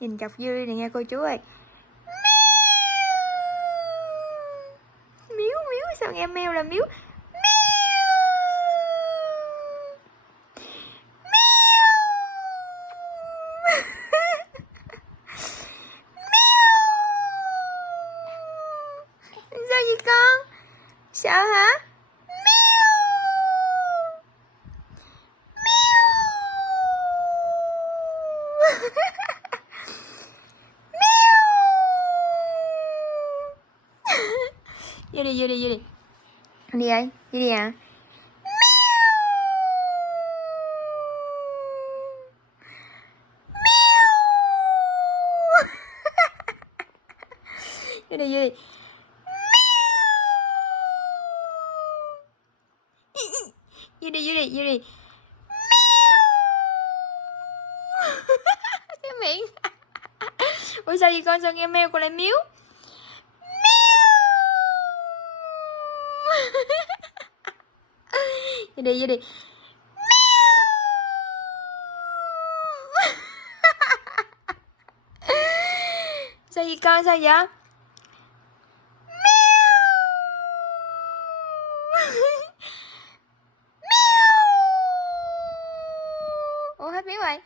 Nhìn chọc vui này nha cô chú ơi. Miếu miếu, sao nghe meo là miếu. Sao vậy con? Sao hả? Vô đi, vô đi, vô đi. Đi ơi, đi đi à. Vô đi, vô đi. Vô đi, vô đi, vô đi. Cái miệng. Ủa sao vậy con? Sao nghe meo con lại miếu? Vô đi, vô đi. Sao vậy con? Sao vậy? Ủa hết miếu rồi.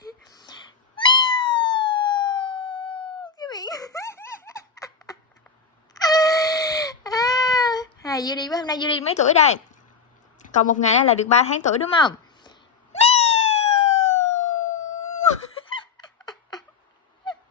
Cái miệng. Hai Duy đi, hôm nay Duy đi mấy tuổi đây? Còn một ngày là được 3 tháng tuổi đúng không?